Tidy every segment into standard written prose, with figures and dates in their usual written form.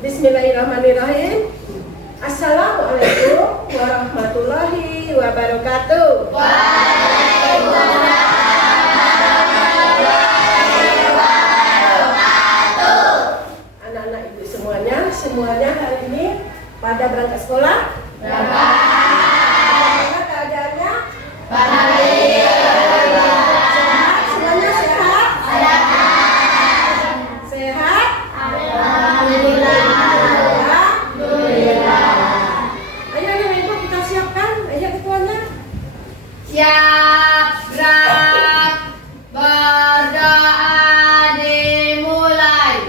Bismillahirrahmanirrahim. Assalamualaikum warahmatullahi wabarakatuh. Waalaikumsalam warahmatullahi wabarakatuh. Anak-anak ibu semuanya hari ini pada berangkat sekolah? Bagaimana keadaannya? Baik. Sehat? Semuanya sehat? Sehat? Alhamdulillah. Ayo ibu kita siapkan. Ayo ketuanya. Siap, gerak, berdoa dimulai.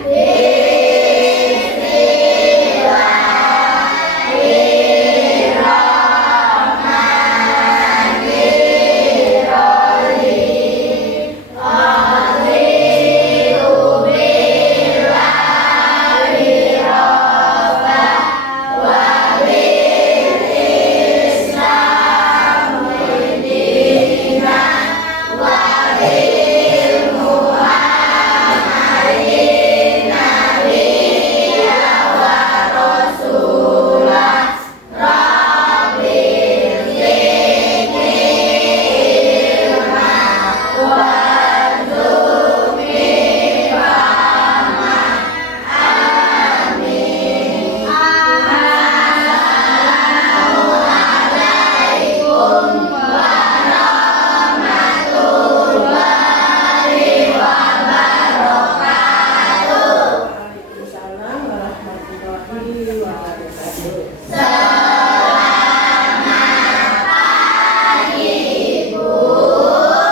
Waalaikumsalam warahmatullahi wabarakatuh.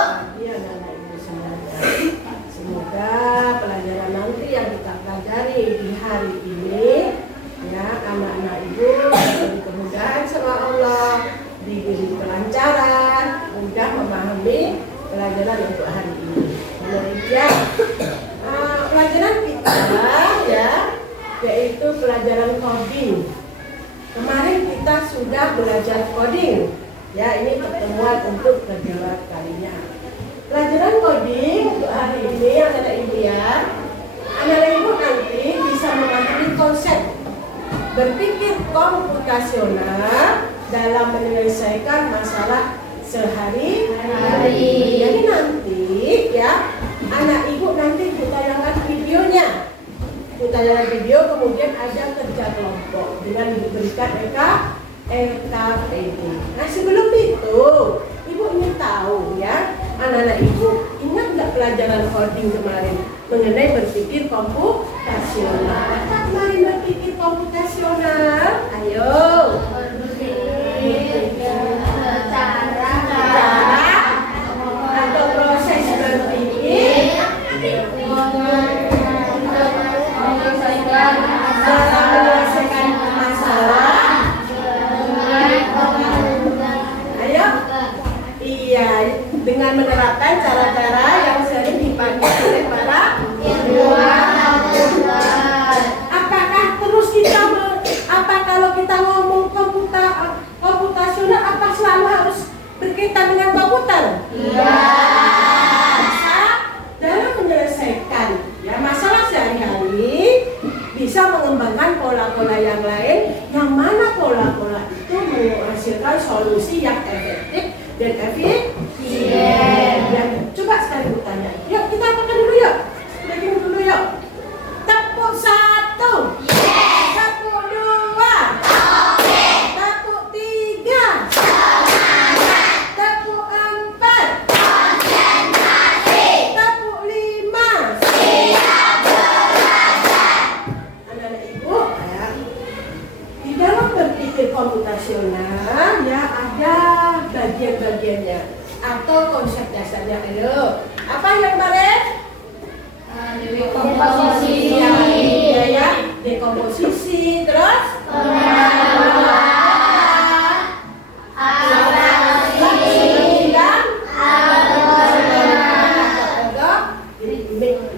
Pagi anak-anak ibu semuanya. Semoga pelajaran nanti yang kita pelajari di hari ini, ya anak-anak ibu diberi kemudahan sama Allah, diberi kelancaran, mudah memahami pelajaran untuk hari ini. Menurut ya, pelajaran kita ya, yaitu pelajaran coding. Kemarin kita sudah belajar coding. Ya, ini pertemuan untuk kedua kalinya. Pelajaran coding untuk hari ini anak-anak ibu ya. Anak-anak ibu nanti bisa memahami konsep berpikir komputasional dalam menyelesaikan masalah sehari-hari. Jadi nanti ya, anak ibu nanti ditayangkan videonya. Ditayangkan video, kemudian ada kerja kelompok dengan diberikan EKPD. Nah sebelum itu, ibu ingin tahu ya, anak-anak ibu ingat nggak pelajaran coding kemarin mengenai berpikir komputasional? Apa kemarin berpikir komputasional? Ayo. Cara atau proses berpikir dalam menyelesaikan masalah. Ayo. Iya, dengan menerapkan cara-cara yang sering dipakai oleh para ilmuwan. Apakah terus apa kalau kita ngomong komputasional, apa selalu harus berkaitan dengan komputer? Iya. Dalam menyelesaikan ya masalah sehari-hari, bisa mengembangkan pola-pola yang lain, yang mana pola-pola itu menghasilkan solusi yang efektif dan efisien. Ya, coba sekali bertanya. Yuk kita apakan dulu yuk. Bikin dulu yuk. Tepuk 1. Tepuk 2. Tepuk 3. Tepuk 4. Tepuk 5. Anak-anak ibu ya, di dalam berpikir komputasional ya ada bagian-bagiannya atau konsep dasarnya. Ayo, apa yang kemarin? Dekomposisi. Ya, dekomposisi, terus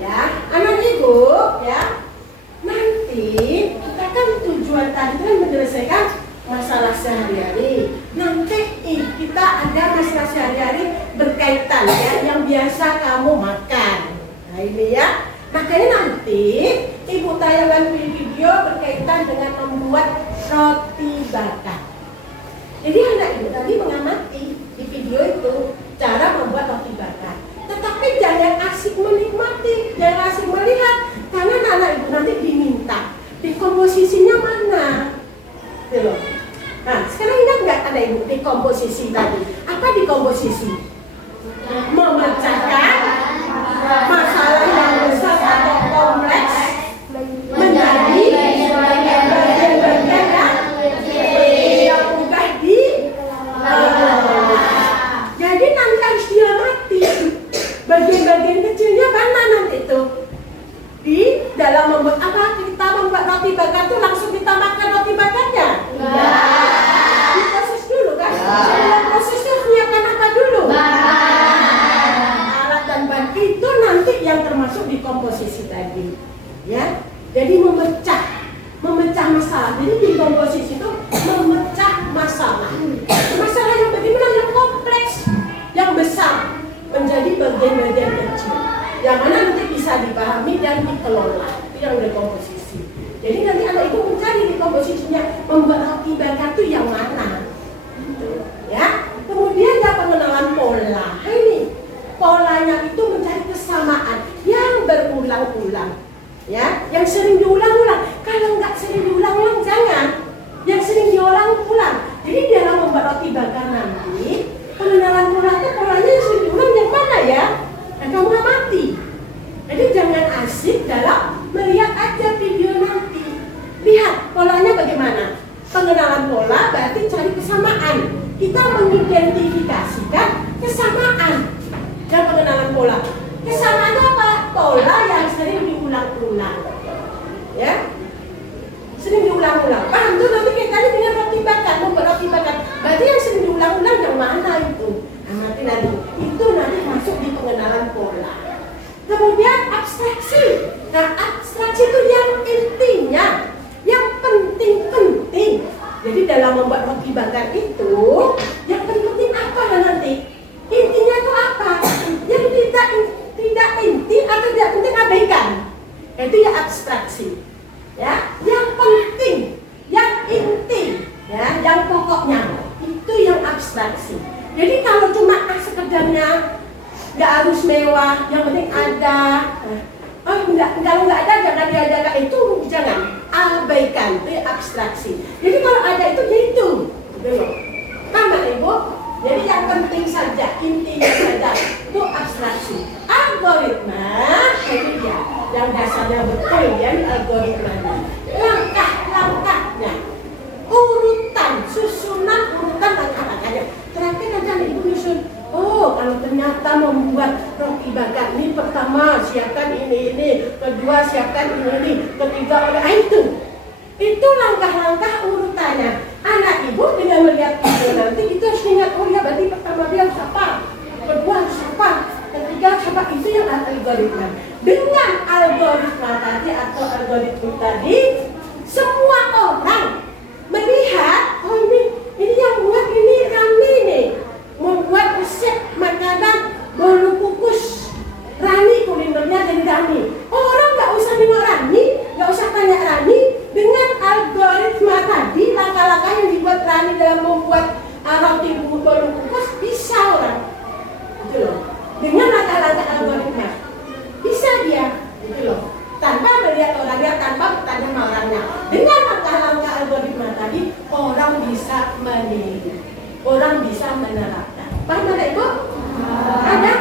ya, anak ibu ya. Nanti kita kan tujuan tadi kan menyelesaikan masalah sehari-hari. Nanti kita ada masalah sehari-hari berkaitan ya yang biasa kamu makan. Nah ini ya. Makanya nanti Ibu tayangan video berkaitan dengan membuat roti bakar. Jadi anak ibu tadi mengamati di video itu cara membuat roti bakar. Tetapi jangan asik menikmati, jangan asik melihat, karena anak ibu nanti diminta di komposisinya mana. Gitu loh. Nah, sekarang ingat nggak anak ibu di komposisi tadi? Apa di komposisi? Memecahkan masalah yang besar atau kompleks menjadi bagian-bagian yang mudah di jadi nanti harus diamati bagian-bagian kecilnya mana nanti itu di dalam membuat apa. Kita membuat roti bakar tuh langsung kita makan roti bakarnya? Diproses dulu kan? Sebelum prosesnya menyiapkan apa dulu? Alat dan bahan itu nanti yang termasuk di komposisi tadi, ya. Jadi memecah masalah. Jadi di komposisi itu memecah masalah. Masalah yang bagaimana? Yang kompleks, yang besar menjadi bagian-bagian kecil, yang mana nanti bisa dipahami dan dikelola. Itu yang udah komposisi. Jadi nanti anak ibu mencari di komposisinya membuat roti bakar itu yang mana, gitu, ya. Kemudian ada pengenalan pola. Ini polanya itu mencari kesamaan yang berulang-ulang, ya, yang sering diulang-ulang. Kalau nggak sering diulang-ulang jangan, yang sering diulang-ulang. Jadi dalam membuat roti bakar nanti pengenalan pola itu polanya yang sering diulang yang mana ya? Dan kamu amati. Jadi jangan asik dalam melihat aja video nanti. Lihat polanya bagaimana. Pengenalan pola berarti cari kesamaan. Kita mengidentifikasikan kesamaan dan pengenalan pola. Kesamaan apa? Pola yang sering diulang-ulang, ya, sering diulang-ulang. Paham tuh nanti kayak tadi dengan roti bakar, membuat roti bakar. Berarti yang sering diulang-ulang yang mana itu? Amati nanti. Itu nanti masuk di pengenalan pola. Kemudian abstraksi. Nah, abstraksi itu yang intinya, yang penting-penting. Jadi dalam membuat roti bakar itu, yang penting apa nanti? Intinya itu apa? Yang tidak inti atau tidak penting abaikan. Itu ya abstraksi. Ya, yang penting, yang inti, ya, yang pokoknya itu yang abstraksi. Jadi kalau cuma sekedarnya nggak harus mewah, yang penting ada. Kalau nggak ada jangan diadakan, itu jangan, abaikan, itu ya abstraksi. Jadi kalau ada itu ya itu, gitu. Paham ibu? Jadi yang penting saja, intinya saja, itu abstraksi. Algoritma, ini dia, yang dasarnya betul ya, ini algoritmanya. Langkah-langkahnya, urutan, susunan urutan langkah-langkahnya. Terakhir nanti ibu nyusun. Oh, kalau ternyata membuat roti bakar ini pertama siapkan ini, kedua siapkan ini, ketiga oleh itu langkah-langkah urutannya. Anak ibu dengan melihat video nanti itu harus ingat, oh ya berarti pertama dia harus apa, kedua harus apa, ketiga harus apa. Itu yang algoritma. Dengan algoritma tadi atau algoritma tadi, semua orang melihat, oh ini yang buat ini Rani nih, membuat resep makanan bolu kukus Rani, kulinernya dari Rani. Orang nggak usah nengok Rani, nggak usah tanya Rani. Dengan algoritma tadi, langkah-langkah yang dibuat Rani dalam membuat roti bolu kukus bisa orang, gitu loh. Dengan langkah-langkah algoritma bisa dia, gitu loh. Tanpa melihat orangnya, tanpa bertanya sama orangnya. Dengan langkah-langkah algoritma tadi, orang bisa meniru, orang bisa menerapkan. Paham ada ibu? Ada?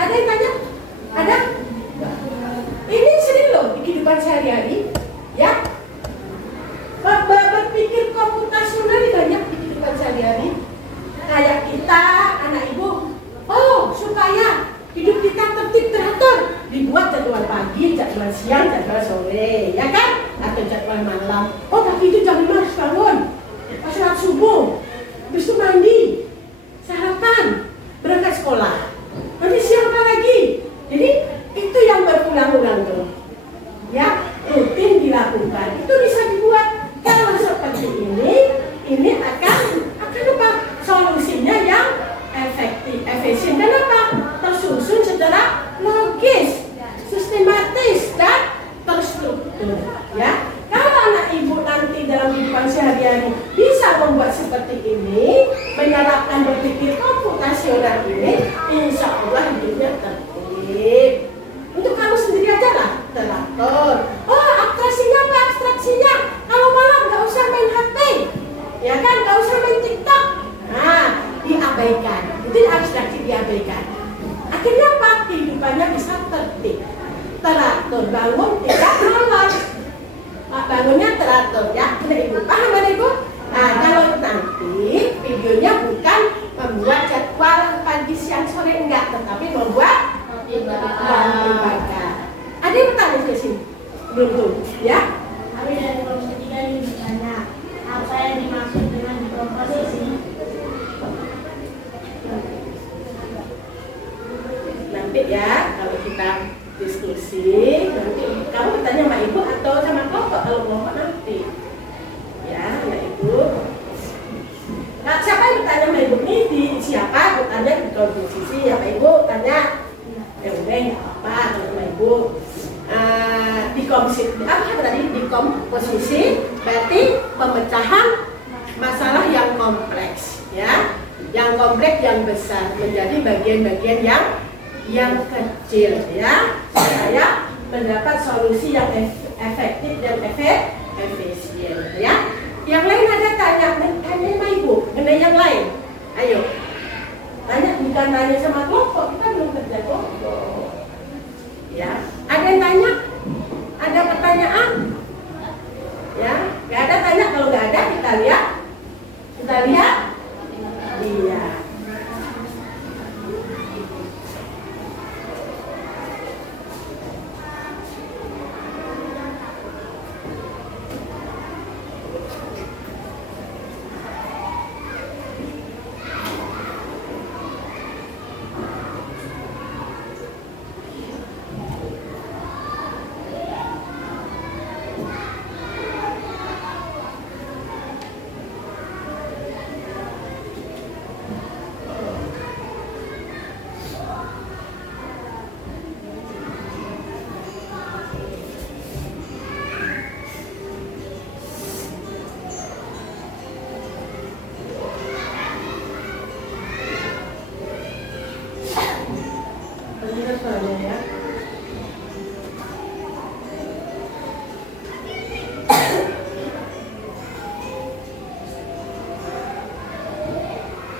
Ada yang tanya? Ada? Ini sering loh di kehidupan sehari-hari, ya. Berpikir komputasional banyak di kehidupan sehari-hari. Kayak kita, anak ibu, oh supaya hidup kita tertib teratur, dibuat jadwal pagi, jadwal siang, jadwal sore, ya kan? Atau jadwal malam. Oh pagi itu jam 5 harus bangun, pas sholat subuh, habis itu mandi, sarapan, berangkat sekolah. Nanti siang apa lagi? Jadi itu yang berulang-ulang tuh, ya, rutin dilakukan. Itu bisa dibuat. Kalau seperti ini akan apa? Solusinya yang efektif, efisien, dan apa? Tersusun secara logis, sistematis, dan terstruktur. insya Allah hidupnya tertib. Untuk kamu sendiri aja lah, teratur. Oh, abstraksinya apa abstraksinya? Kalau malam nggak usah main HP, ya kan? Nggak usah main TikTok. Nah, diabaikan. Itu abstraksi diabaikan. Akhirnya apa? Kehidupannya bisa tertib, teratur, bangun tidak malam. Bangunnya teratur, ya, Ibu. Paham kan Ibu? Nah, kalau nanti videonya bukan membuat jadwal pagi, siang, sore enggak, tetapi membuat ibadah. Ada yang bertanya ke sini? Belum tuh, ya? Tapi dari komisi 3 ini bertanya, apa yang dimaksud dengan dekomposisi? Nanti ya, kalau kita diskusi, nanti kamu bertanya sama Ibu atau sama kelompok? Kalau kelompok nanti, ya, sama Ibu. Nah, siapa yang bertanya sama Ibu ini? Siapa bertanya di komposisi? Ya, Pak Ibu tanya. Ya udah, nggak apa-apa kalau sama Ibu. Di komposisi, apa tadi? Di komposisi berarti pemecahan masalah yang kompleks, ya, yang kompleks, yang besar menjadi bagian-bagian yang kecil, ya, supaya mendapat solusi yang efektif dan efisien, ya. Yang lain ada tanya sama Ibu mengenai yang lain. Ayo, tanya, bukan tanya sama kelompok, kita belum kerja kelompok, ya. Ada yang tanya? Ada pertanyaan? Ya, nggak ada tanya. Kalau nggak ada, kita lihat. Iya. Ya.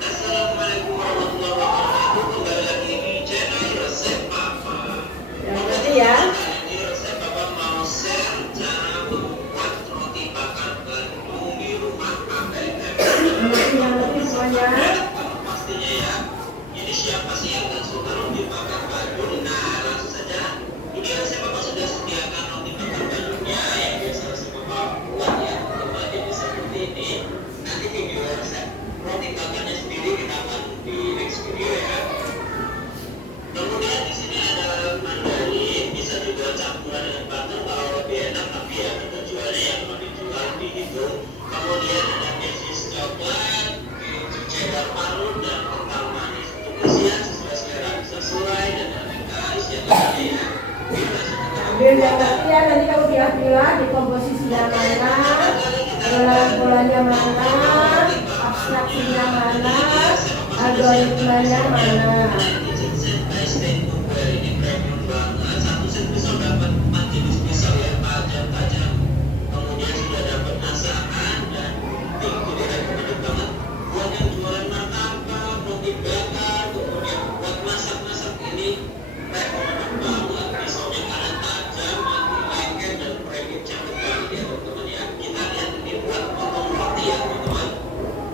Assalamualaikum warahmatullahi wabarakatuh. Kembali lagi di channel Resep Papa. Yang berarti ya. Ini Resep Papa mau share cara membuat roti bakar Bandung di rumah ABM. Yang lebih semuanya. Pastinya ya. Jadi siapa sih yang nggak suka roti bakar Bandung? Nah, langsung saja. Ini Resep Papa sudah sediakan roti bakar Bandungnya yang biasa Resep Papa buat ya. Coba jadi seperti ini. Nanti video resep roti bakarnya sendiri kita akan di next video ya. Kemudian di sini ada mandarin, bisa juga campuran dengan butter kalau lebih enak, tapi ya kita jualnya yang lebih dijual di hidung. Kemudian ada mesis coklat, keju cheddar parut dan kental manis. Untuk isian sesuai selera, sesuai dengan isian lainnya ya. Ambil yang berarti ya, nanti kamu pilih-pilih di komposisinya mana, bola-bolanya mana, abstraksinya mana, algoritmanya mana.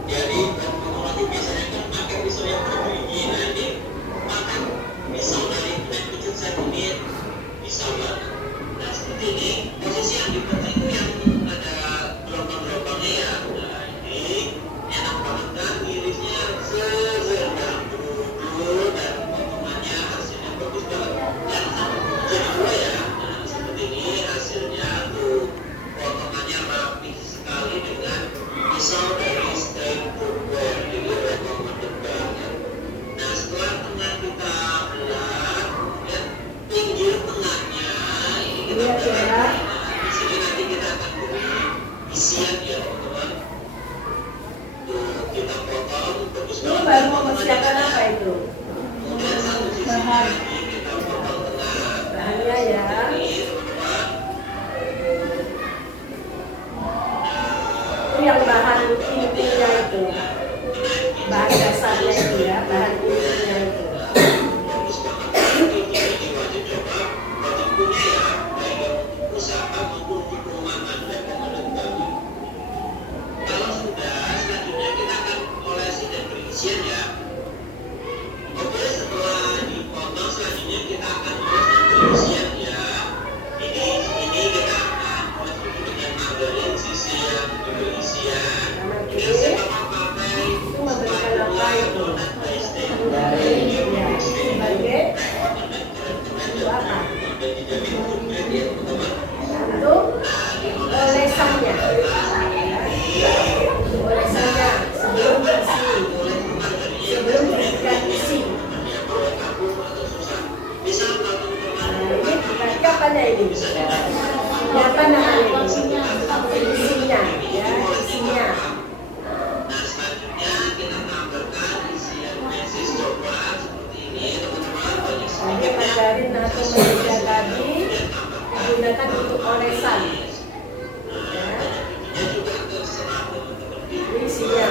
Jadi, kalau biasanya kan pakai pisau yang berbunyi, nah ini ini? Ini apa namanya ini? Isinya, ya, isinya. Nah, selanjutnya kita tambahkan isian mesis coklat seperti ini, teman-teman. Banyak Tadi sedikit ya. pelajarin atau meja tadi digunakan untuk olesan. Ya, Ini juga terserah teman-teman. ini isinya.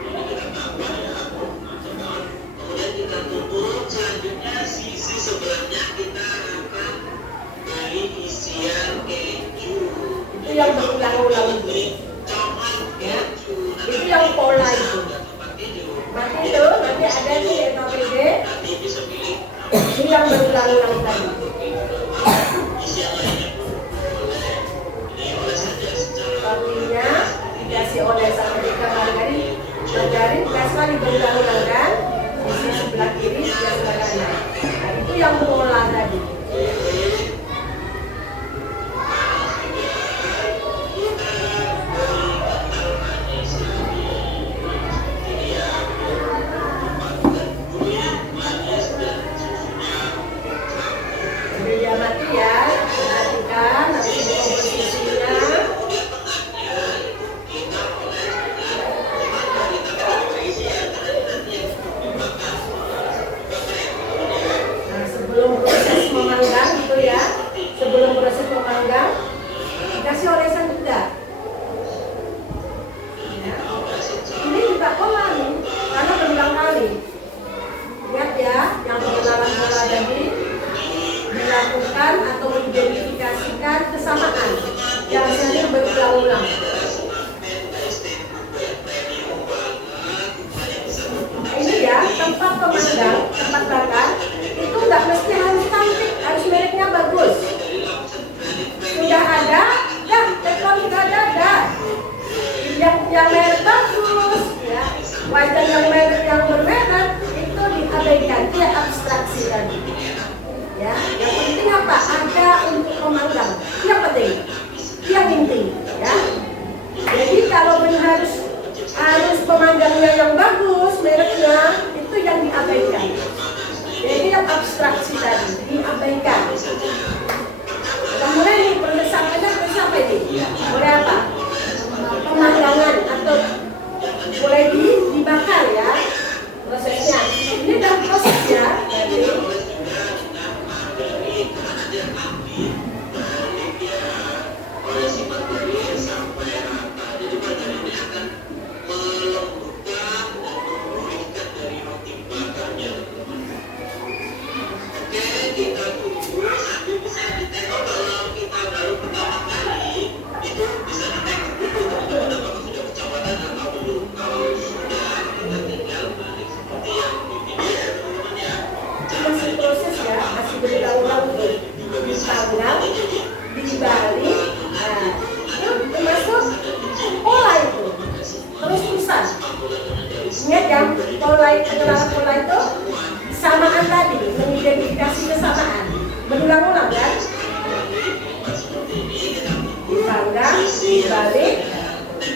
Ini kita tambah ya. Teman-teman. Kemudian kita tutup. Selanjutnya sisi sebelahnya kita akan beri isian keju. Itu yang berulang-ulang itu. Coklat keju. Itu yang pola itu. Tempat tidur. Nanti itu nanti ada di NOPD. Nanti bisa pilih Ini yang berulang-ulang tadi. isian lainnya pun boleh. Ini boleh saja secara Rotinya dikasih olesan ketika margarin gas kali berulang-ulang kan. Sisi sebelah kiri, sebelah kanan. Nah, itu yang pola tadi. Media mati ya, perhatikan nanti komposisinya. Nah, sebelum proses memanggang gitu ya, sebelum proses memanggang dikasih olesan juga. Ya. Ini juga pola nih, karena berulang kali. Lihat ya, yang pengenalan pola tadi dilakukan atau mengidentifikasikan kesamaan yang sering berulang-ulang. Ini ya tempat pemanggang, tempat bakar itu nggak mesti harus cantik, harus mereknya bagus. Sudah ada, ya teknologi sudah ada. Yang merek bagus, ya wajan yang merek yang bermerek itu diabaikan, dia abstraksi tadi. Ya, yang penting apa? Ada untuk pemanggang. Yang penting, yang inti, ya. Jadi kalau harus pemanggangnya yang bagus, mereknya itu yang diabaikan. Jadi yang abstraksi tadi diabaikan. Kemudian ini proses apa ini? Mulai apa? Pemanggangan atau mulai dibakar ya prosesnya. Ini dalam proses ya. Jadi oleh si margarin sampai rata. Jadi margarin ini akan melembutkan dan memurihkan dari roti bakarnya, teman-teman. Oke, kita tunggu sambil bisa ditengok. Kalau kita baru pertama kali itu bisa ditengok dulu teman-teman apakah sudah kecoklatan atau belum. Kalau sudah, kita tinggal balik seperti yang di video ya teman-teman ya. masih proses ya, masih berulang-ulang tuh. Dipanggang, dibalik, nah itu termasuk pola itu terus-terusan. Ingat ya, pengenalan pola itu kesamaan tadi, mengidentifikasi kesamaan, berulang-ulang kan? Dipanggang, dibalik,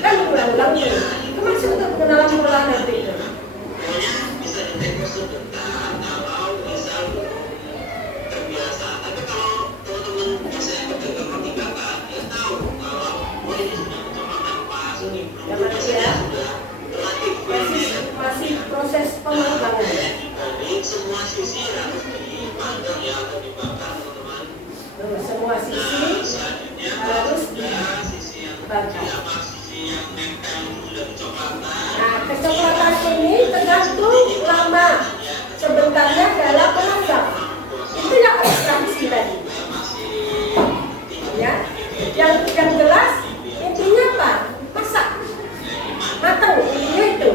kan berulang-ulang tuh. Itu masuk untuk pengenalan pola nanti itu. Bisa ditengok sebentar kalau bisa terbiasa. Tapi kalau teman-teman biasanya pedagang roti bakar, dia tahu kalau ini sudah kecoklatan pas, ini Ya, belum, masih ya. sudah relatif Masih proses pemanggangan. Jadi semua sisi harus dipanggang ya atau dibakar teman-teman. Semua sisi Selanjutnya harus sudah sisi yang dibakar. apa sisi yang nempel sudah kecoklatan. Nah, kecoklatan ini tergantung lama sebentarnya dalam pemanggang. Itu yang abstraksi tadi. Ya, yang jelas intinya apa? Masak, matang intinya itu.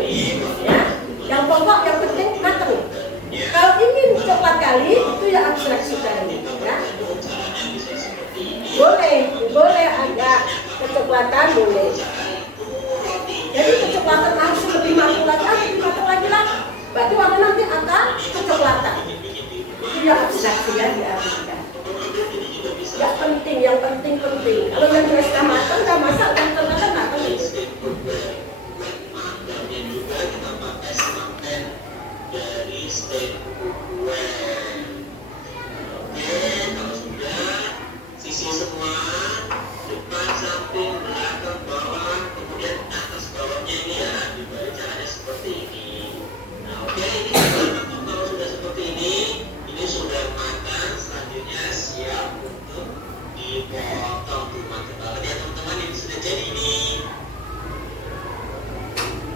Ya, yang pokok yang penting matang. Kalau ingin coklat kali itu ya abstraksi tadi. Ya, boleh agak kecoklatan boleh. Jadi kecoklatan harus lebih matang lagi lah. Berarti warna nanti akan kecoklatan. Itu yang abstraksi ya diartikan. Yang penting. Kalau yang sudah matang, nggak masak, yang kecoklatan matang itu. Dan juga kita pakai semanten dari state kue. Oke, kalau diisi semua, depan, samping, belakang, bawah, kemudian atas bawahnya ini ya, dibalik caranya seperti ini. Nah, oke, ini kalau sudah seperti ini sudah matang. Selanjutnya siap untuk dipotong teman-teman. Ya teman-teman, ini sudah jadi ini.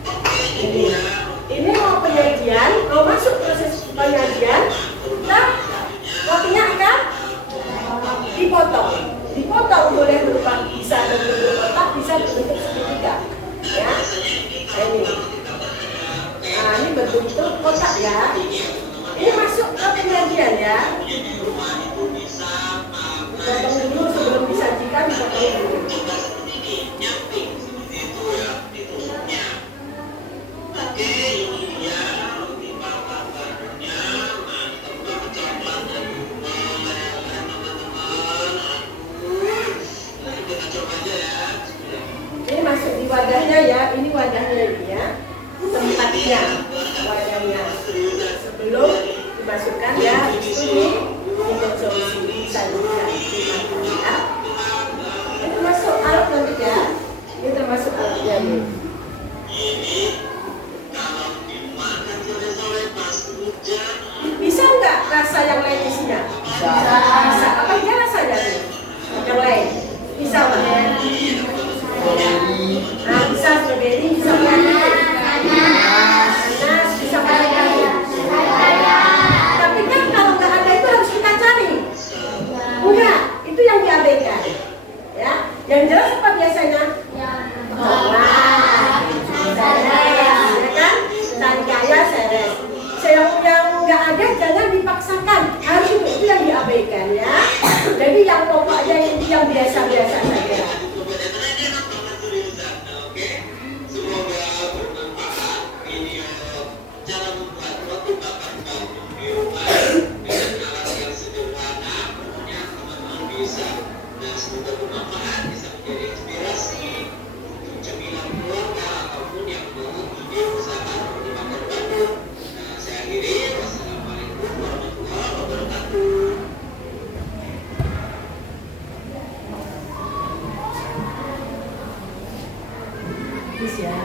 Oke, ini ya. Ini mau penyajian, mau masuk proses penyajian, nah rotinya akan dipotong boleh berupa bisa berbentuk kotak, bisa berbentuk segitiga, ya. Ini, nah ini berbentuk kotak ya. Ini masuk ke penyajian ya. Potong dulu sebelum disajikan, dipotong dulu. Oke, ini dia roti bakar Bandungnya, mantap banget coklatnya dua ya kan teman-teman. Nah, kita coba aja ya. Ini masuk di wadahnya ya, ini wadahnya ini ya, tempatnya wadahnya. Sebelum dimasukkan ya, ini dikonsumsi saja ya. Ini termasuk alat nanti ya, ini termasuk alatnya ini. Ini kalau dimakan sore-sore pas hujan, Bisa nggak rasa yang lain isinya? Bisa. Apa aja rasanya nih? Yang lain? Bisa nggak? Nah, bisa strawberry, bisa nanas, bisa kari-kari. Tapi kan kalau nggak ada itu harus kita cari. Enggak, itu yang diabaikan. Ya, yang jelas apa biasanya? Seres, ya kan? Cari kaya seres. Yang nggak ada jangan dipaksakan, harus itu yang diabaikan ya. Jadi yang pokok aja yang biasa-biasa saja. oke. Semoga bermanfaat video cara membuat roti bakar Bandung di rumah dengan alat yang sederhana. Pokoknya teman-teman bisa. Dan semoga bermanfaat, bisa menjadi inspirasi untuk cemilan keluarga ataupun yang mau ide usaha roti bakar Bandung. Nah, saya akhiri. Wassalamualaikum warahmatullahi wabarakatuh. Terus ya.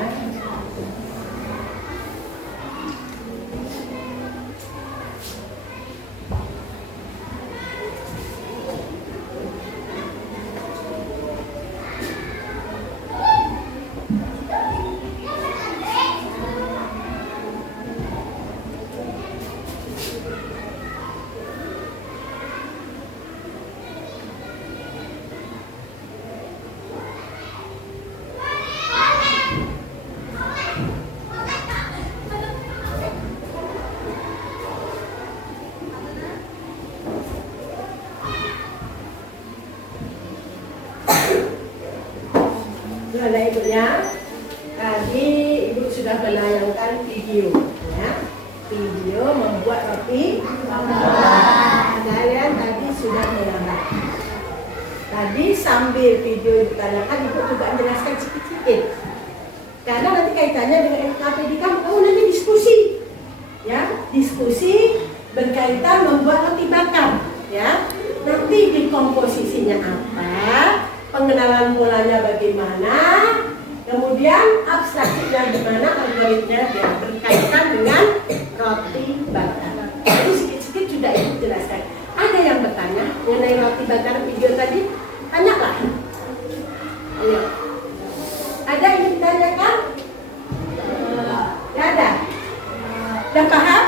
Gimana ibunya? Tadi ibu sudah menayangkan video, ya. Video membuat roti bakar. Kalian tadi sudah menambah. Tadi sambil video ibu tanyakan, ibu juga menjelaskan sedikit-sedikit. Karena nanti kaitannya dengan NKP di kamu nanti diskusi, ya, diskusi berkaitan membuat roti bakar, ya. Nanti di komposisinya apa? Pengenalan polanya bagaimana, kemudian abstraksinya gimana, algoritmanya berkaitan dengan roti bakar. Jadi sedikit-sedikit sudah ibu jelaskan. Ada yang bertanya mengenai roti bakar video tadi? Tanyalah. Ayo. Ada yang ditanyakan? Tidak ada. Sudah paham?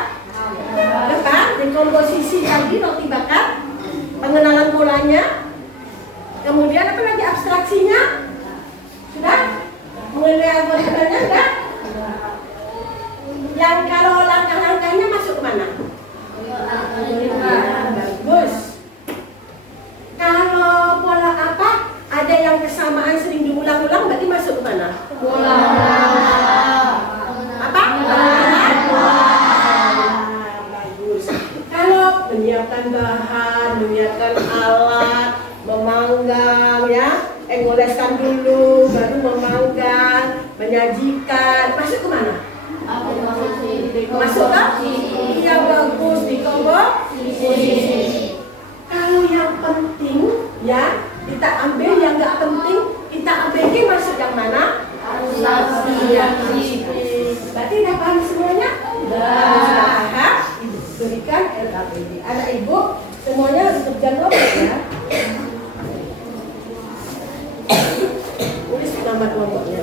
Sudah paham? Di komposisi tadi roti bakar, pengenalan polanya. Kemudian apa lagi abstraksinya? Sudah? Mengenai algoritmanya sudah? Yang kalau langkah-langkahnya masuk ke mana? Bagus. Kalau pola apa? Ada yang kesamaan sering diulang-ulang berarti masuk ke mana? Apa? Bagus. Kalau menyiapkan bahan, menyiapkan alat, memanggang ya, ngoleskan dulu, baru memanggang, menyajikan, masuk ke mana? Masuk ke? Iya bagus, di komposisi. Kalau yang penting ya, berikan LAPD. Anak ibu semuanya untuk jam 12 ya. Tulis nama kelompoknya.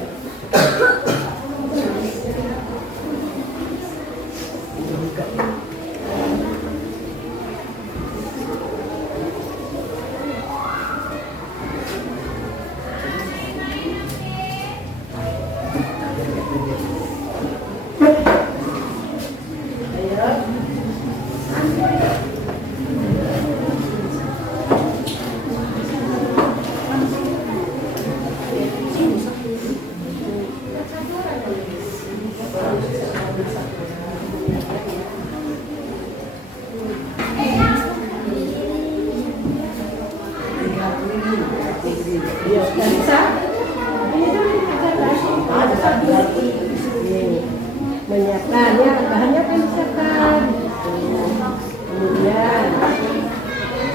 Menyiapkan ya, bahannya apa yang disiapkan. Kemudian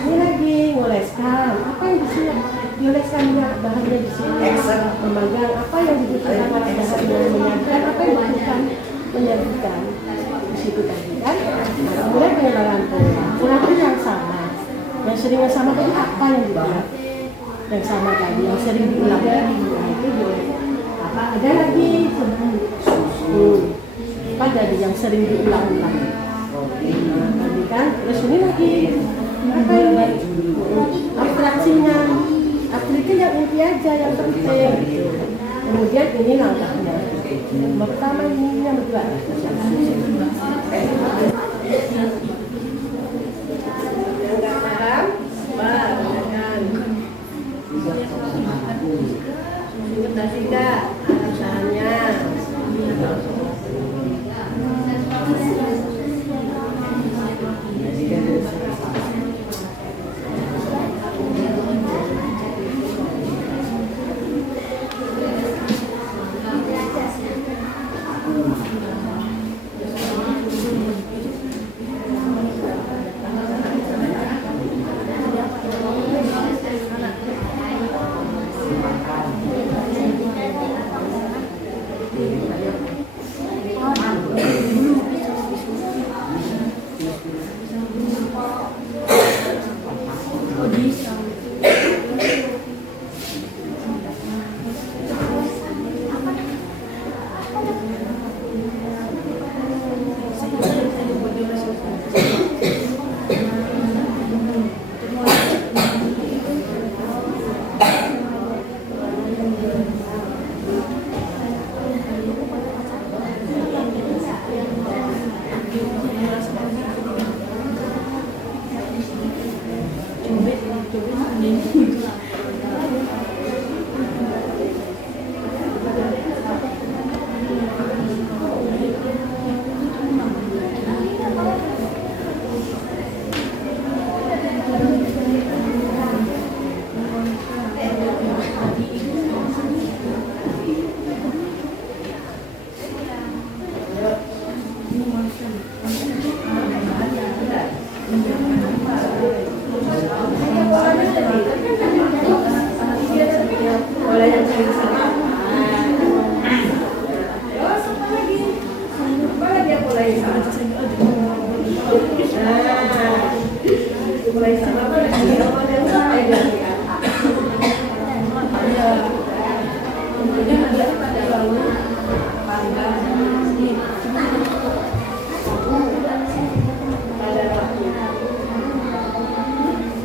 ini lagi ngoleskan. Apa yang dioleskan ya, bahannya di sini. Memegang apa yang dibutuhkan bahannya, menyiapkan apa yang dibutuhkan menyajikan di situ tadi kan. Nah, kemudian pengenalan pola yang sama. Yang sering sama tadi apa yang dibuat? Yang sama tadi, yang sering diulang lagi. Nah, itu apa? Ada lagi jadi yang sering diulang-ulang. Tadi kan, terus ini lagi apa ini? Abstraksinya, aplikasi yang inti aja yang penting. Kemudian ini langkahnya. Pertama ini yang kedua. Yang nggak paham, tanyakan. Ingat tidak arahannya?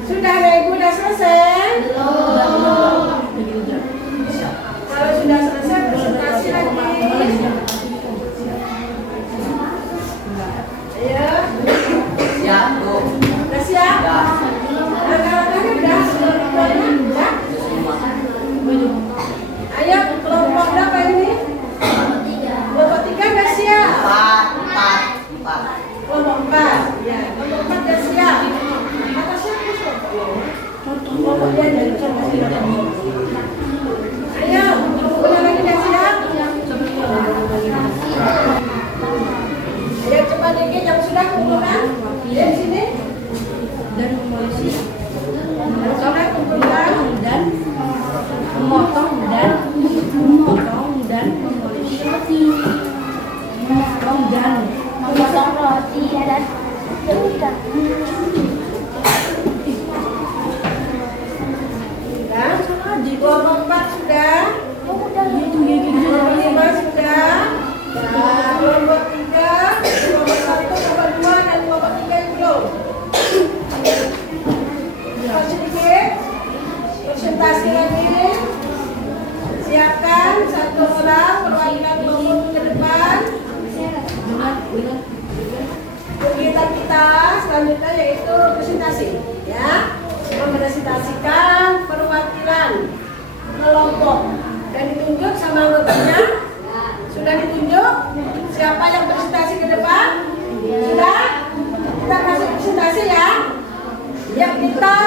Sudah ada ibu, sudah selesai? Kalau sudah selesai presentasi lagi. Ayo. Siap, Bu. Udah siap? Langkah-langkahnya udah? Sudah? Ayo, kelompok berapa ini? Kelompok 3 udah siap? 4. Kelompok 4. Ya, kelompok 4 udah siap. Kelompoknya dari ayo, udah lagi udah siap? Ayo cepat dikit yang sudah kumpulkan. Di sini. Dan memolisi. Yang sudah kumpulkan dan memotong dan memolisi. Memotong dan memotong roti ya dan Di kelompok 4 sudah. Kelompok 5 sudah. Nah, kelompok 3, kelompok 1, kelompok 2, dan kelompok 3 yang belum. Sedikit presentasi lagi. Siapkan satu orang perwakilan kelompok ke depan. Kegiatan kita selanjutnya yaitu presentasi, ya, mempresentasikan perwakilan kelompok dan ditunjuk sama anggotanya. Sudah ditunjuk siapa yang presentasi ke depan? Sudah? Kita kasih presentasi ya. Yang kita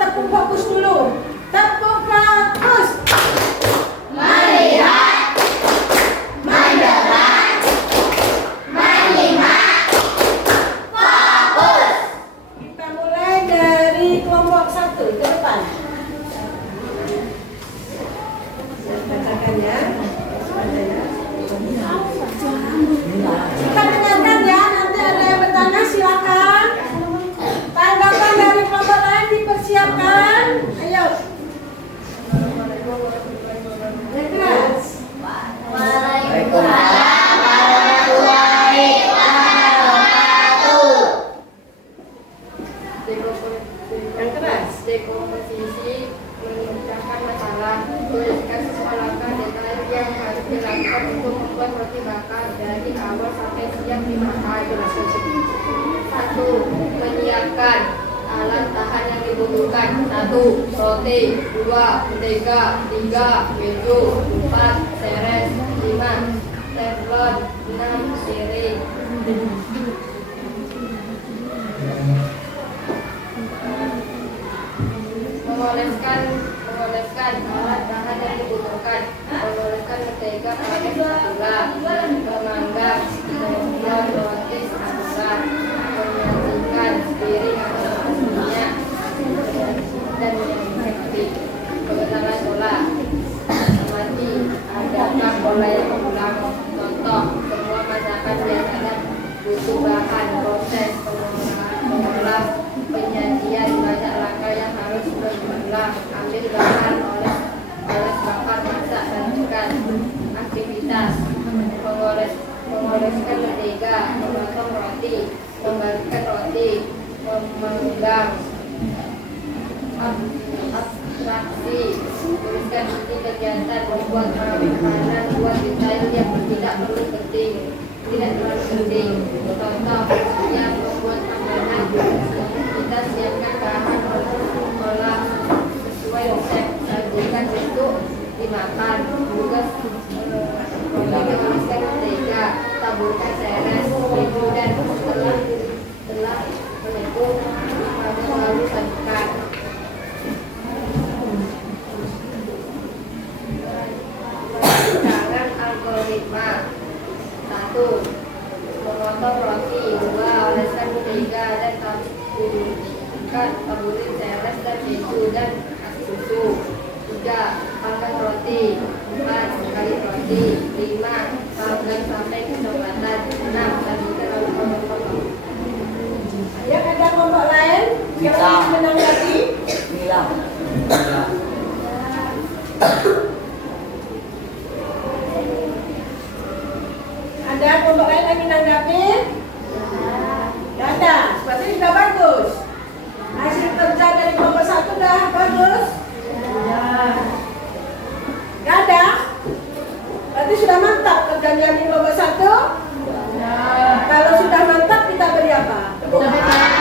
tepuk fokus dulu. Tepuk fokus. Melihat, mendengar, menyimak, fokus. Kita mulai dari kelompok 1 ke depan. Saya bacakan ya. Kita dengarkan ya, nanti ada yang bertanya silakan. Tanggapan dari kelompok lain dipersiapkan. Ayo. Yang keras. Waalaikumsalam warahmatullahi wabarakatuh. Yang keras. Dekomposisi memecahkan masalah, tuliskan sesuai langkah detail yang harus dilakukan untuk membuat roti bakar dari awal sampai siap dimakan. 1. Menyiapkan alat tahan yang dibutuhkan. 1. Roti. 2. Mentega. 3. Keju. 4. Seres. 5. Teflon. 6. Piring. Mengoleskan alat bahan yang dibutuhkan. Mengoleskan mentega pakai spatula. Memanggang teflon roti spatula. Menyajikan piring atau minyak dan menyajikan api. Pengetahuan pola. Amati adakah pola yang berulang. Contoh, semua masakan biasanya butuh bahan, proses pengolah, penyajian, banyak langkah yang harus berulang. Ambil bahan, oles bakar, masak, lanjutkan aktivitas. Mengoleskan mentega, memotong roti, membagikan roti, memanggang, abstraksi, tuliskan inti kegiatan, membuat makanan, buat detail yang tidak perlu penting, tidak terlalu penting. Contoh, yang membuat makanan, kita siapkan bahan olah sesuai resep, sajikan untuk dimakan. Juga mengoleskan mentega, taburkan seres, keju, dan setelah menepung lalu sajikan. Rancangan algoritma. 1. Memotong roti. 2. Oleskan mentega dan taburin seres dan keju dan susu. 3. Panggang roti. 4. Kali roti. 5. Panggang sampai kecoklatan. 6. Sajikan lalu potong. Yang ada kelompok lain yang Kita. ingin menanggapi? Mila. Ada kelompok lain yang ingin menanggapi? Tidak ada. Berarti sudah bagus. Hasil kerja dari kelompok 1 sudah bagus? Tidak ada. Berarti sudah mantap kerjanya di kelompok 1? Kalau sudah mantap kita beri apa? Tepuk tangan.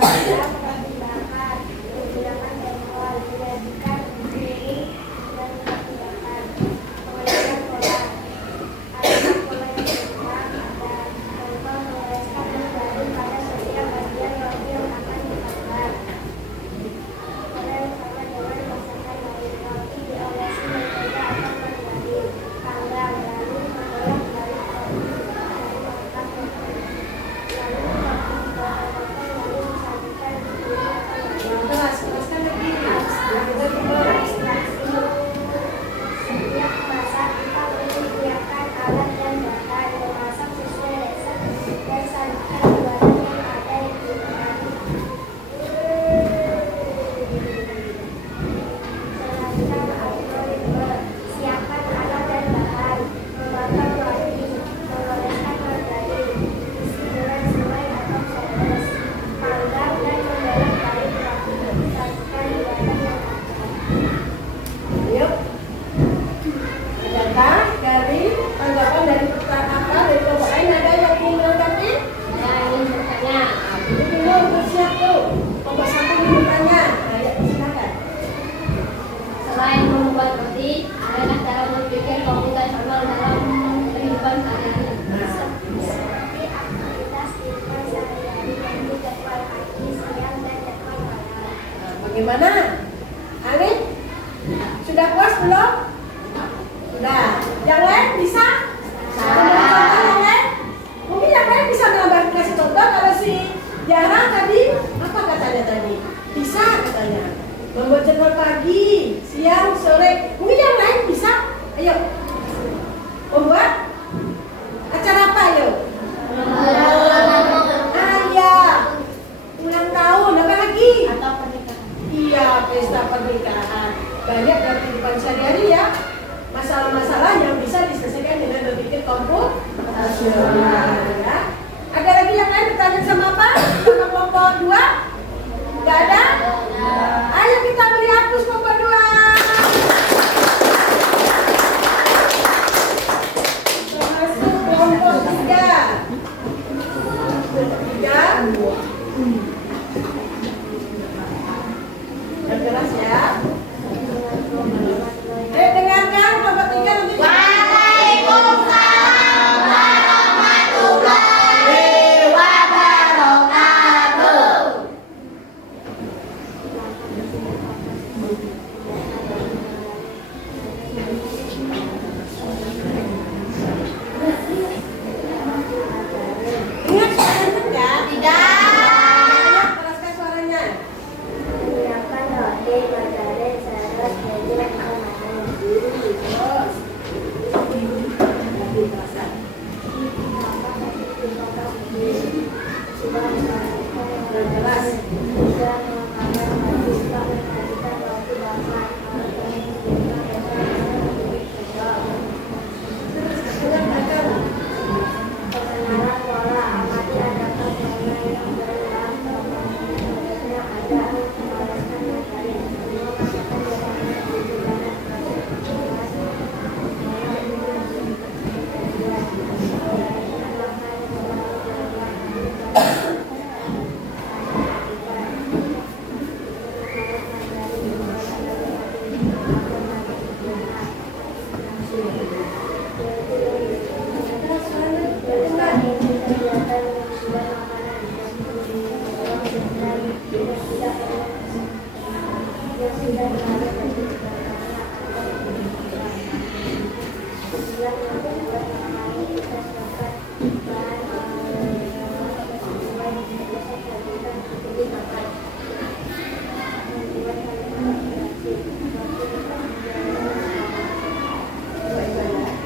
Program roti bakar menggunakan teknologi menyajikan piring dan roti bakar. Pengolahan pola. Adalah pola yang berulang ada contoh mengoleskan margarin pada setiap bagian roti yang akan dibakar. Pola yang sama dengan masakan lain. Roti diolesi mentega atau margarin. Panggang lalu membolak-balik roti dari mangkak roti. Lalu roti dipotong-potong lalu disajikan di piring atau wadah. Teruskan lagi. Kita coba. Setiap masak kita perlu siapkan alat dan bahan memasak sesuai resep dan sajikan di wadah yang ada di piring. Jelaskan algoritma. Siapkan alat dan bahan. Memotong roti, mengoleskan margarin, isi dengan selai atau soles, panggang dan membolak-balik roti, sajikan di wadah yang ada. Yuk. Adakah dari tanggapan dari pertanyaan apa dari kelompok lain ada yang ingin menanggapi? Ya, ini bertanya. Jadi bingung bersiap tuh. Kelompok satu ingin bertanya. Nah, ya silakan. Selain membuat roti, adakah cara berpikir komputasional dalam kehidupan sehari-hari? Seperti aktivitas kehidupan sehari-hari yaitu jadwal pagi, siang, dan jadwal malam. Nah, bagaimana? Alif? Sudah puas belum? Sudah. Yang lain bisa? Yang lain? Mungkin yang lain bisa menambah kasih contoh kalau si Yara tadi apa katanya tadi? Bisa katanya. Membuat jadwal pagi, siang, sore. Mungkin yang lain bisa? Ayo. Membuat acara apa ayo? Iya. Ulang tahun apa lagi? Atau pernikahan? Iya, pesta pernikahan. Banyak dalam kehidupan sehari-hari ya. Masalah-masalah yang bisa diselesaikan dengan berpikir komputasional ya. Ada lagi yang lain bertanya sama apa? Sama kelompok 2? Enggak ada? Ayo kita beri hapus kelompok 2. Masuk kelompok 3. 3. Yang keras ya. Dengarkan kelompok 3 nanti. Waalaikumsalam warahmatullahi wabarakatuh. Ingat suaranya enggak? Tidak. Keraskan suaranya. Menggunakan roti, margarin, serat, keju, atau makanan gizi. Terus. Lebih terasa. Sudah melakukan Yang jelas. sudah melakukan roti, sudah menyajikan roti bakar. Dengarkan. Pengenalan pola amati adakah pola yang berulang contohnya ada mengoleskan margarin semua masakan dilakukan dengan proses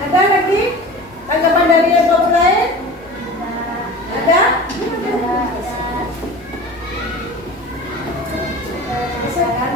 Ada lagi tanggapan dari yang kelompok lain? Ada? Bisa kan?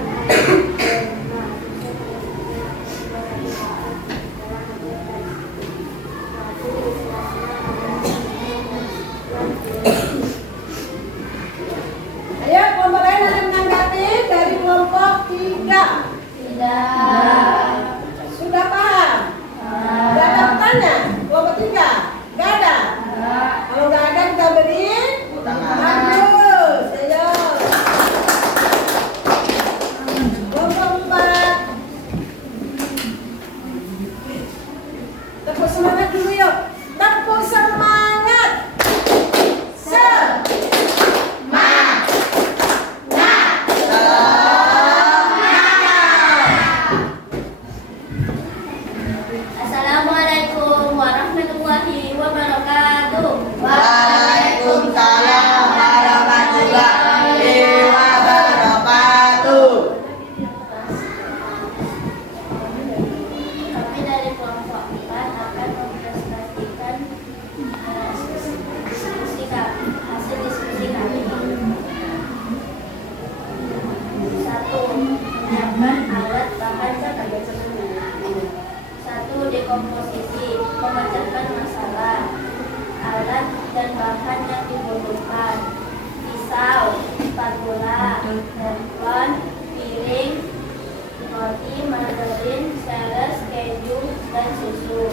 teflon, piring, roti, margarin, saus, keju, dan susu.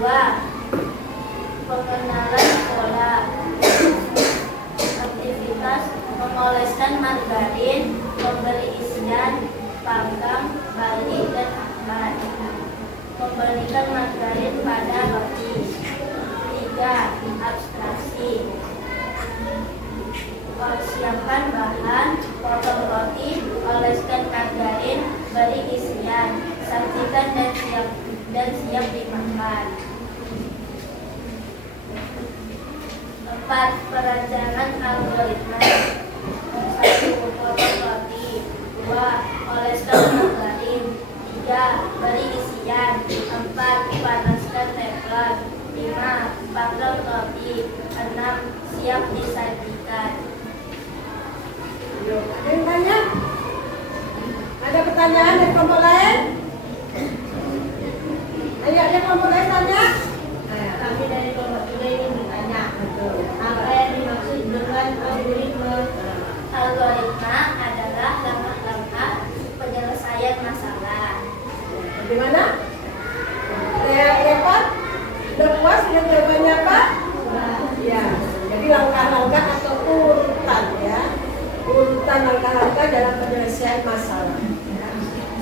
2. Pengenalan pola. Aktivitas mengoleskan margarin, memberi isian, panggang, balik, dan akbar. Memberikan margarin pada roti. 3. Abstraksi. Siapkan bahan, potong roti, oleskan margarin, beri isian, sajikan dan siap dimakan. 4. Perancangan algoritma. 1. Potong roti. 2. Oleskan margarin. 3. Beri isian. 4. Panaskan teflon. 5. Panggang roti. 6. Siap disajikan. Yuk, ada yang tanya? Ada pertanyaan dari kelompok lain? Ayo, ada kelompok lain tanya? Kami dari kelompok juga ingin bertanya, apa yang dimaksud dengan algoritma? Algoritma adalah langkah-langkah penyelesaian masalah. Bagaimana? Repot? Udah puas dengan jawabannya Pak? Ya, jadi langkah-langkah atau urutan ya. Urutan langkah-langkah dalam penyelesaian masalah ya.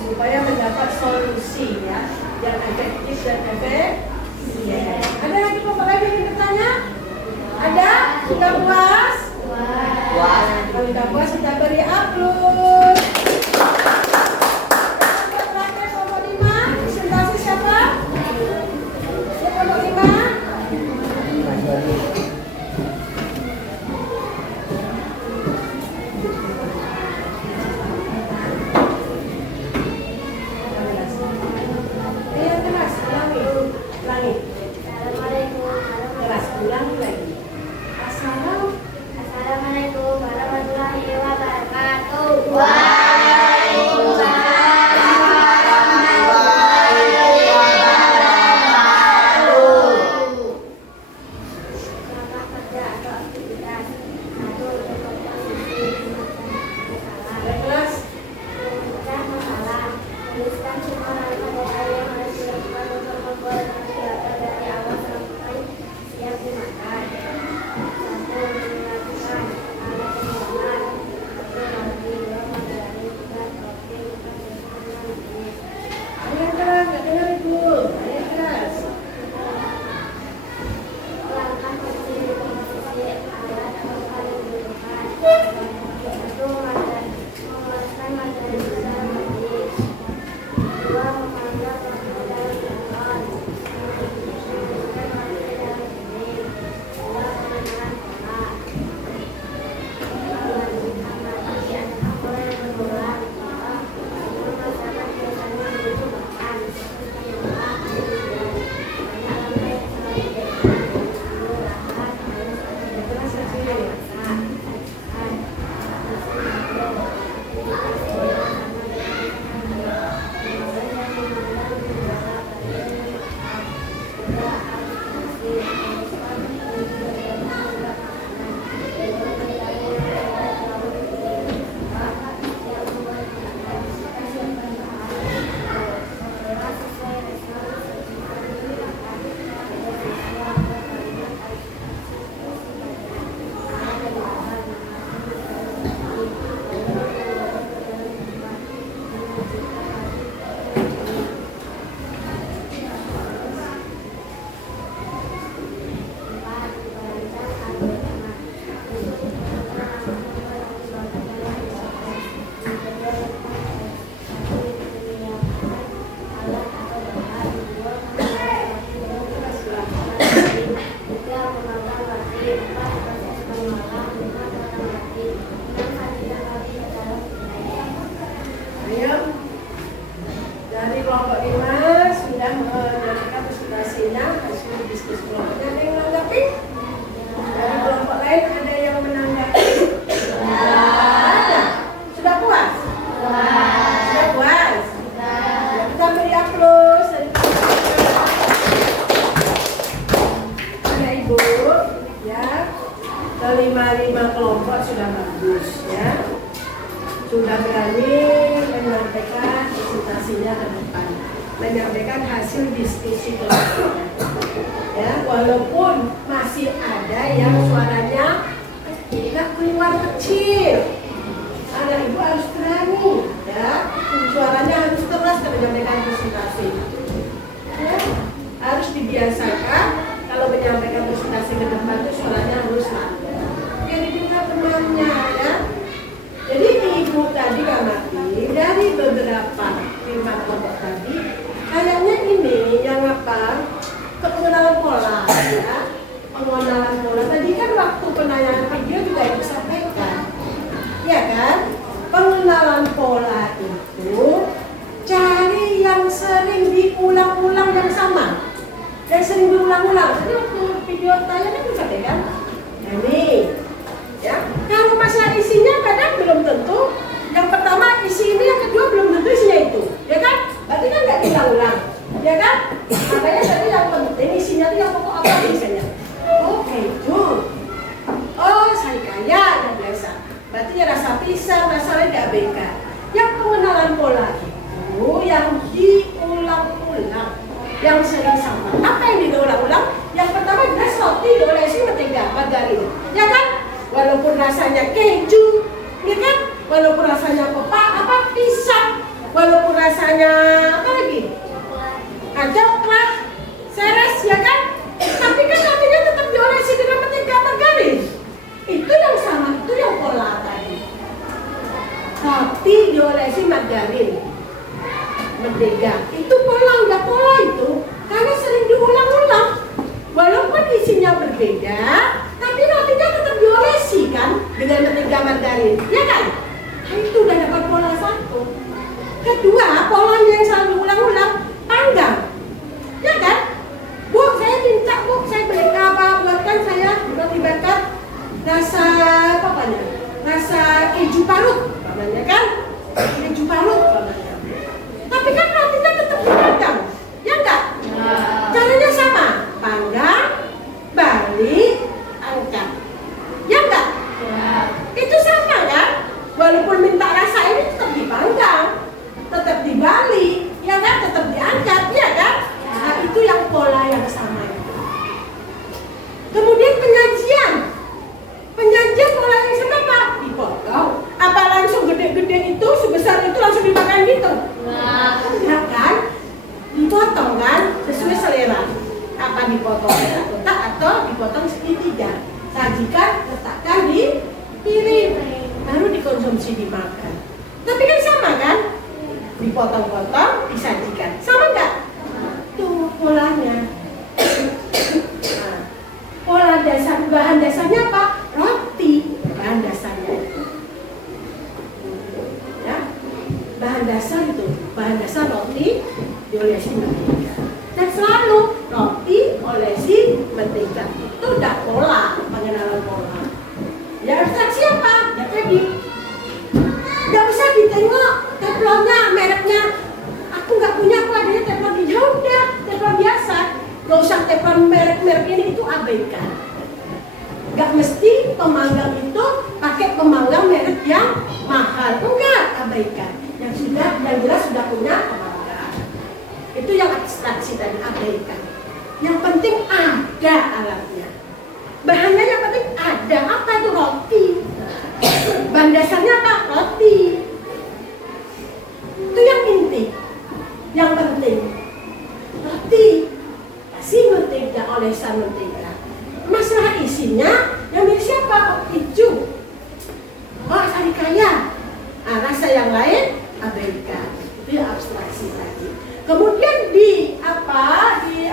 Supaya mendapat solusi ya yang efektif dan efisien. Ada lagi kelompok lain yang ingin bertanya? Ada? Sudah puas? Puas. Kalau sudah puas kita beri aplaus. Terakhir kelompok 5, presentasi siapa? Ya, kelompok 5. Assalamualaikum warahmatullahi wabarakatuh. Langkah kerja atau aktivitas. 1. Berkomposisi masalah. Memecah masalah. Tuliskan semua langkah detail yang harus dilakukan untuk membuat kegiatan dari awal sampai siap dimakan. 1. Melakukan alat pembuatan. 1. Roti, 2. Margarin, 3. Topping, 4. Ada yang keras, nggak dengar Ibu? Ada yang keras. Langkah komposisi alat apa yang dibutuhkan. 1. Memasukkan margarin ke dalam roti. 2. Memanggang roti ke dalam teflon. 3. Memasukkan roti ke dalam piring. 2. Pengenalan pola. 4. Amati adakah pola yang berulang. 5. Masakan biasanya butuh makan. 5. Banyak langkah yang selalu dilakukan. Keras aja. Ayo, dari kelompok 5 sudah menyampaikan presentasinya hasil bisnis kelompoknya. Ada yang menanggapi? Dari kelompok lain ada yang menanggapi? Ada. Sudah puas? Sudah puas? Ya, kita beri aplaus. Ada Ibu, ya. kelima kelompok sudah bagus ya, sudah berani menyampaikan presentasinya ke depan, menyampaikan hasil diskusi kelompoknya ya, walaupun masih ada yang suaranya tidak keluar kecil. Anak ibu harus berani ya, suaranya harus keras kalau menyampaikan presentasi ya, harus dibiasakan kalau menyampaikan presentasi ke depan itu suaranya harus lantang. Jadi didengar temannya ya. Jadi ibu tadi ngamati dari beberapa 5 kelompok tadi, kayaknya ini yang apa? Pengenalan pola ya. Pengenalan pola tadi kan waktu penanyaan video juga ibu sampaikan. Ya kan? Pengenalan pola itu cari yang sering diulang-ulang yang sama. Yang sering diulang-ulang. Tadi waktu video tanya kan bisa kan? Nah, ini ya, kalau masalah isinya kadang belum tentu. Yang pertama isi ini, yang kedua belum tentu isinya itu, ya kan? Berarti kan nggak diulang-ulang, ya kan? Makanya tadi yang penting isinya itu yang pokok apa misalnya? Oh keju, oh saya kaya dan biasa. Berarti ya rasa pisang, rasa diabaikan. Yang pengenalan pola itu yang diulang-ulang, yang sering sama. Apa yang diulang-ulang? Yang pertama jelas roti diolesi mentega, margarin, ya kan? Walaupun rasanya keju, ya kan? Walaupun rasanya pisang, walaupun rasanya apa lagi? Coklat, seres, ya kan? Tapi kan rotinya tetap diolesi dengan mentega margarin. Itu yang sama, itu yang pola tadi. Roti diolesi margarin, mentega. Itu pola, udah pola itu. Karena sering diulang-ulang. Walaupun isinya berbeda, tapi rotinya tetap diolesi kan dengan mentega margarin, ya kan? Nah, itu udah dapat pola satu. Kedua, polanya yang selalu diulang-ulang, panggang, ya kan? Bu, saya minta bu, saya beli apa? Buatkan saya roti bakar rasa apa namanya? Rasa keju parut, namanya kan? Keju parut, namanya. Tapi kan rotinya tetap dipanggang, ya enggak? Caranya sama, panggang, balik, angkat, ya enggak? Itu sama kan? Walaupun minta rasa ini tetap dipanggang, tetap dibalik, ya kan? Tetap diangkat, ya kan? Nah, itu yang pola yang sama itu. Kemudian penyajian pola yang sama apa? Dipotong. Apa langsung gede-gede itu, sebesar itu langsung dimakan gitu? Ya kan? Dipotong kan? Sesuai selera. Apa dipotong kotak atau dipotong segitiga? Sajikan, letakkan di piring, baru dikonsumsi dimakan. Tapi kan sama kan? Dipotong-potong, disajikan. Sama nggak? Tuh polanya. Nah, pola dasar, bahan dasarnya apa? Roti. Bahan dasarnya itu. Ya, bahan dasar itu, bahan dasar roti diolesi mentega. Dan selalu roti olesi mentega. Itu udah pola, pengenalan pola. Ya abstraksi apa? Ya tadi. Gak usah ditengok teflonnya, mereknya. Aku nggak punya, aku adanya teflon ini. Ya udah, teflon biasa. Gak usah teflon merek-merek ini, itu abaikan. Gak mesti pemanggang itu pakai pemanggang merek yang mahal. Enggak, abaikan. Yang jelas sudah punya pemanggang. Itu yang abstraksi tadi, abaikan. Yang penting ada alatnya. Bahannya yang penting ada. Apa itu? Roti. Bahan dasarnya apa? Roti. Itu yang inti. Yang penting roti, kasih mentega, olesan mentega. Masalah isinya yang milih siapa? Oh, hijau. Oh, sarikaya. Nah, rasa yang lain abaikan. Itu yang abstraksi tadi. Kemudian di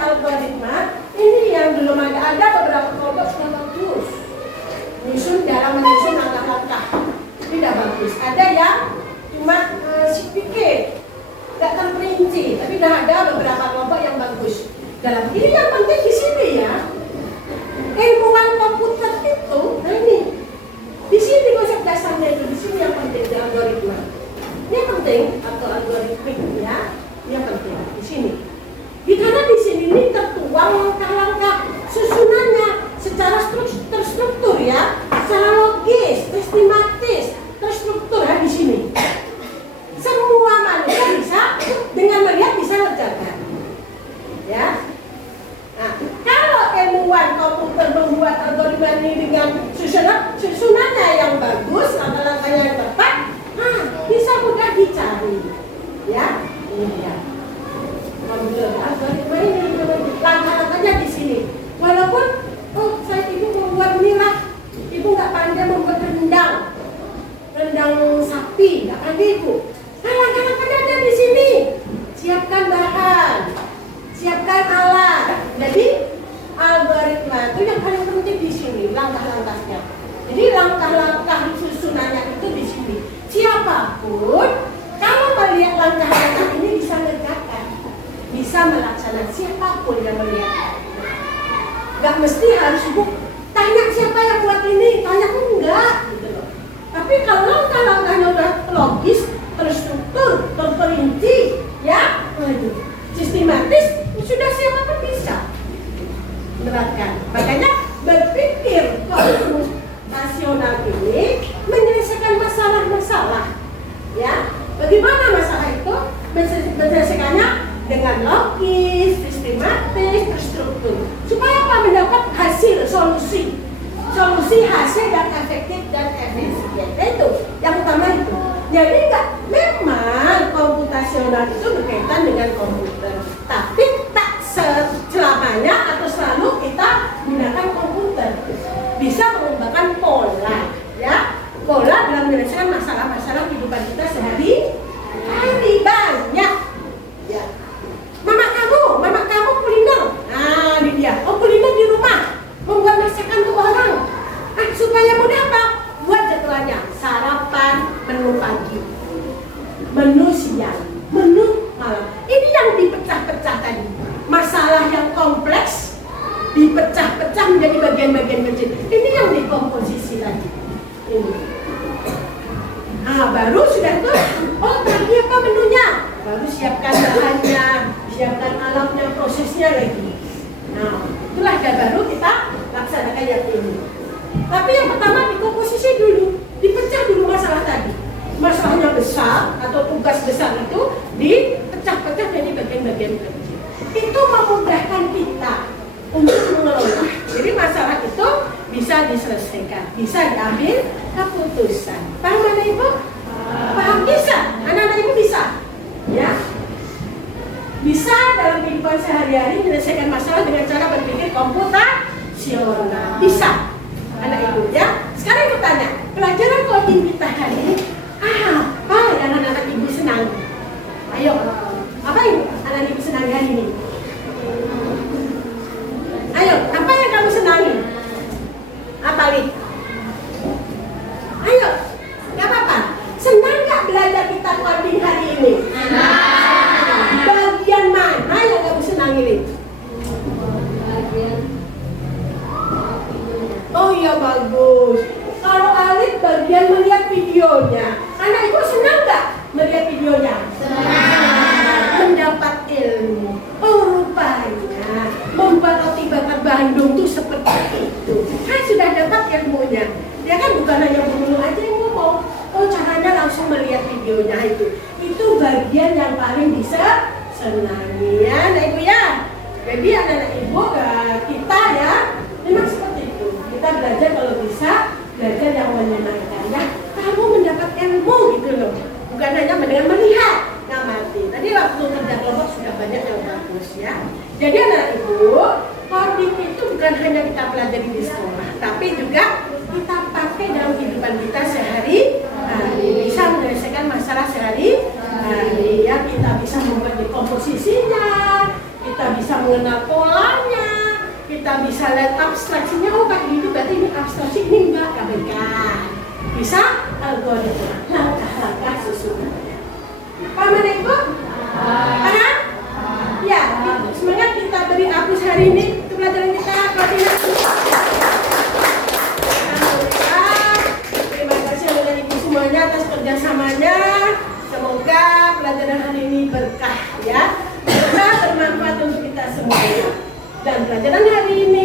algoritma ini yang belum ada beberapa kelompok sudah bagus. Dalam menyusun langkah-langkah tidak bagus. Ada yang cuma sedikit, tidak terperinci, tapi sudah ada beberapa kelompok yang bagus. Dalam ini yang penting di sini ya, ilmuwan komputer itu, nah ini, di sini konsep dasarnya itu, di sini yang penting di algoritma. Ini yang penting atau algoritmik ya, ini yang penting di sini. Di karena di sini ini tertuang langkah-langkah susunannya secara terstruktur ya. kopi, nggak pagi Bu. Nah, langkah-langkahnya ada di sini. Siapkan bahan, siapkan alat. Jadi algoritma itu yang paling penting di sini, langkah-langkahnya. Jadi langkah-langkah susunannya itu di sini. Siapapun kalau melihat langkah-langkah ini bisa mengerjakan, bisa melaksanakan, siapapun yang melihat. Gak mesti harus Bu tanya siapa yang buat ini, tanya enggak gitu loh. Tapi kalau langkah-langkahnya udah logis, terstruktur, terperinci, ya, sistematis, sudah siapapun bisa menerapkan. Makanya berpikir komputasional ini menyelesaikan masalah-masalah, ya. Bagaimana masalah itu menyelesaikannya dengan logis, sistematis, terstruktur, supaya apa? Mendapat hasil, solusi, hasil yang efektif dan efisien. Itu yang utama itu. Jadi memang komputasional itu berkaitan dengan komputer, tapi tak selamanya atau selalu kita gunakan komputer. Bisa mengembangkan pola, ya, pola dalam menyelesaikan masalah-masalah kehidupan kita sehari-hari banyak. Ya. Mama kamu kuliner. Nah, ini dia. Oh, kuliner di rumah, membuat masakan untuk orang. Supaya mudah apa? Buat jadwalnya. Sarapan, menu pagi, menu siang, menu malam. Ini yang dipecah-pecah tadi. Masalah yang kompleks dipecah-pecah menjadi bagian-bagian kecil. Ini yang dikomposisi lagi. Ini. Baru sudah tuh. Oh, tadi apa menunya? Baru siapkan bahannya, siapkan alatnya, prosesnya lagi. Nah, itulah baru kita laksanakan yang ini. Tapi yang pertama dikomposisi dulu, dipecah dulu masalah tadi. Masalahnya besar atau tugas besar itu dipecah-pecah jadi bagian-bagian kecil. Itu memudahkan kita untuk mengelola. Jadi masalah itu bisa diselesaikan, bisa diambil keputusan. Paham mana Ibu? Paham? Bisa. Anak-anak Ibu bisa. Ya. Bisa dalam kehidupan sehari-hari menyelesaikan masalah dengan cara berpikir komputasional. Bisa. Anak Ibu ya. Sekarang Ibu tanya, pelajaran coding kita hari ini apa yang anak-anak Ibu senang? Ayo. Apa Ibu? Anak Ibu senang hari ini? Ayo, apa yang kamu senangi? Apa Li? Ayo, gak apa-apa. Senang gak belajar kita coding hari ini? Bagian mana yang kamu senangi Li? Oh iya bagus. Kalau Alif bagian melihat videonya. Anak Ibu senang gak melihat videonya? Senang. Mendapat ilmu. Oh rupanya membuat roti bakar Bandung tuh seperti itu. Kan sudah dapat ilmunya. Ya kan bukan hanya guru aja yang ngomong. Oh caranya langsung melihat videonya itu. Itu bagian yang paling bisa senangi ya anak Ibu ya. Jadi anak-anak Ibu kita ya memang seperti itu. Kita belajar kalau bisa belajar yang menyenangkan ya. Kamu mendapat ilmu gitu loh. Bukan hanya mendengar, melihat. Ngamati. Tadi waktu kerja kelompok sudah banyak yang bagus ya. Jadi anak Ibu, coding itu bukan hanya kita pelajari di sekolah, tapi juga kita pakai dalam kehidupan kita sehari-hari. Bisa menyelesaikan masalah sehari-hari ya. Kita bisa membuat komposisinya, kita bisa mengenal polanya, kita bisa lihat abstraksinya. Oh kayak gitu, berarti ini abstraksi, ini enggak, abaikan. Bisa algoritma, langkah-langkah susunannya. Paham Ibu? Paham? Ya, semangat kita beri hapus hari ini untuk pelajaran kita koordinasi. Terima kasih kepada Ibu semuanya atas kerjasamanya. Semoga pelajaran hari ini berkah ya. Berkah bermanfaat untuk kita semua. Dan pelajaran hari ini